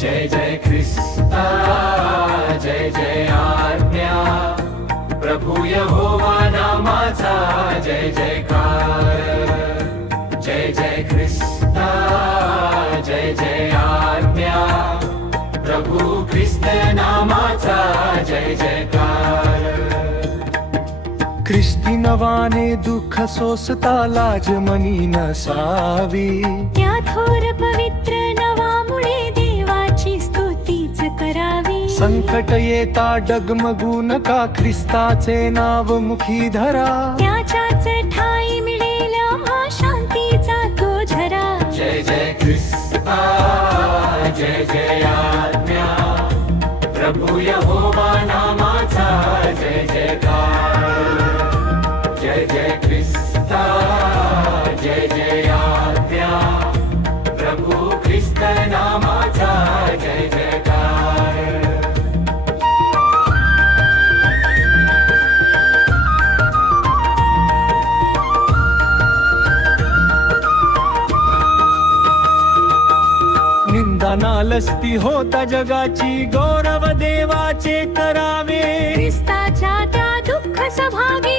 जय जय ख्रिस्ता जय जय आज्ञा। प्रभू यहोवा नामाचा जय जयकार जय जय ख्रिस्ता जय जय आज्ञा। प्रभू ख्रिस्त नामाचा जय जयकार ख्रिस्ती नवाने दुःख सोसता लाज मनी नसावी त्या थोर पवित्र संकट येता डगमगू नका ख्रिस्ताचे नाव मुखी धरा? त्याच्याच ठाई मिळेल शांतीचा तो झरा. जय जय ख्रिस्ता जय जय आज्ञा. प्रभू यहोवा नामाचा जय जयकार जय जय ख्रिस्ता जय जय नालस्ती होता जगाची गौरव देवाचे करावे ख्रिस्ताच्या त्या दुःख सभागी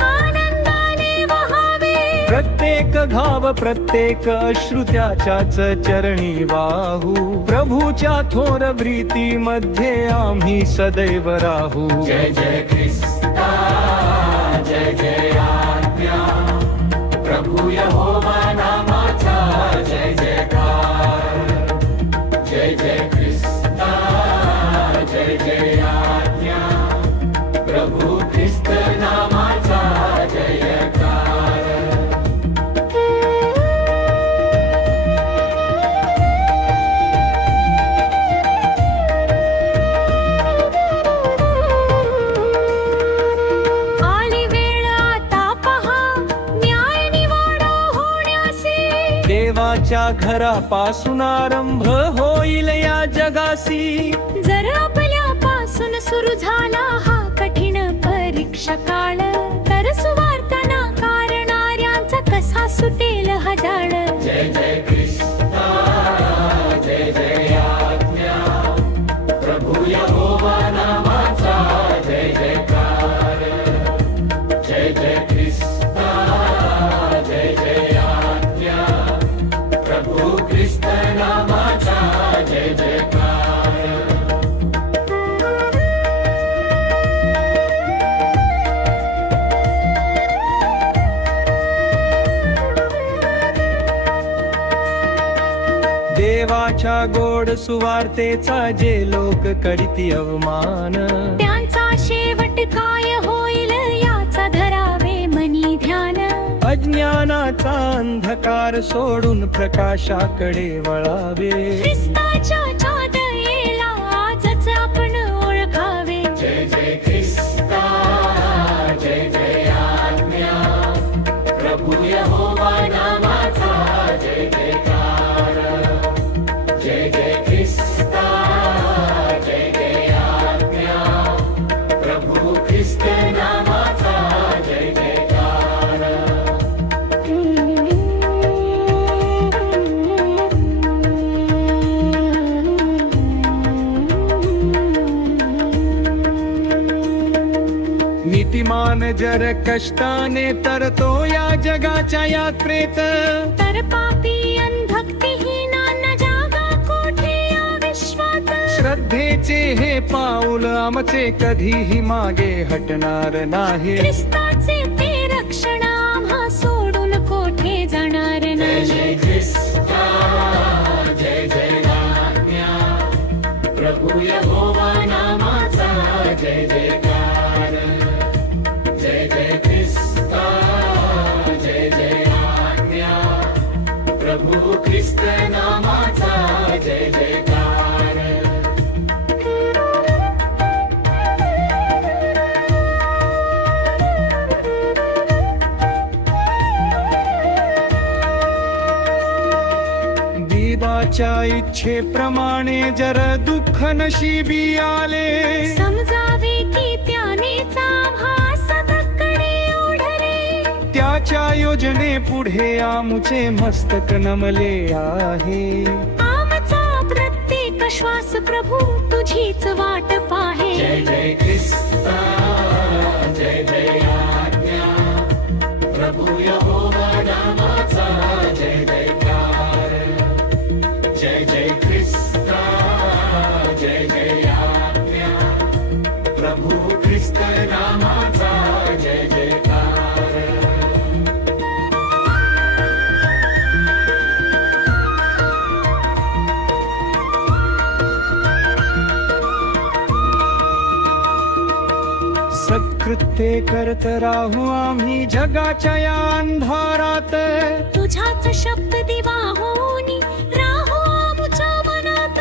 आनंदाने वहावे. प्रत्येक घाव प्रत्येक अश्रू त्याच्याच चरणी वाहू. प्रभूच्या थोर प्रीती मध्ये आम्ही सदैव राहू. जय जय ख्रिस्ता जय जय आज्ञा. प्रभू यहोवा देवाच्या घरापासून आरंभ होईल या जगासी गोड सुवार्तेचा जे लोक करीती अवमान. त्यांचा शेवट काय होईल याचा धरावे मनी ध्यान. अज्ञानाचा अंधकार सोडून प्रकाशाकडे वळावे. ख्रिस्ताच्या नीतिमान जर कष्टाने तर तो या जगाच्या यात्रेत. तर पापी भक्तिहीनांना जागा कोठे या विश्वात? श्रद्धेचे हे पाऊल आमचे कधीही मागे हटणार नाही. ख्रिस्ताचे ते रक्षण आम्हा सोडून कोठे जाणार जय नाही जय जय जय प्रभू यहोवा नामाचा जय जयकार ख्रिस्त नामाचा जय जयकार. देवाच्या इच्छेप्रमाणे जर दुःख नशिबी आले समजावे की त्यानेच ओढले त्याच्या योजने पुढे आमचे मस्तक नमले आहे. आमचा प्रत्येक विश्वास प्रभू तुझीच वाट पाहे. जय जय ख्रिस्ता जय जय आज्ञा. प्रभू यहोवा नामाचा जय जयकार जय जय ख्रिस्ता जय जय आज्ञा. प्रभू ख्रिस्त नामाचा सत्कृत्ये करत राहू आम्ही जगाच्या या अंधारात. तुझाच शब्द दिवा होनी राहो आमुच्या मनात.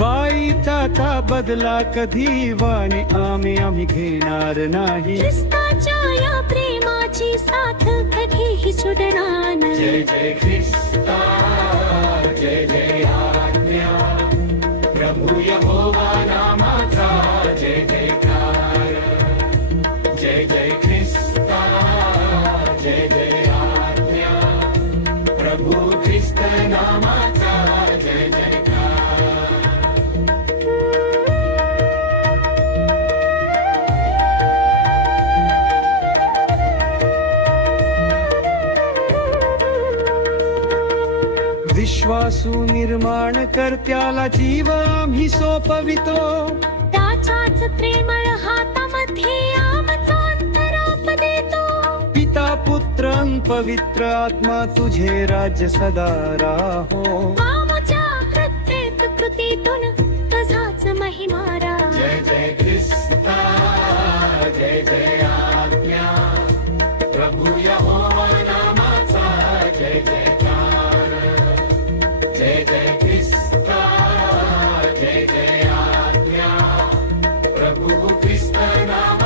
वाईटाचा बदला कधी वाणी आम्ही आम्ही घेणार नाही. ख्रिस्ताच्या या प्रेमाची साथ कधीही सुटणार नाही. जय जय ख्रिस्ता जय जय आज्ञा. प्रभू यहोवा विश्वासू निर्माण करत्याला जीव आम्ही सोपवितो. त्याच्याच प्रेमळ हातामध्ये पिता पुत्र पवित्र आत्मा तुझे राज्य सदा राहो. प्रत्येक कृतीतून तुझाच महिमा. जय जय ख्रिस्ता Mundo cristã é na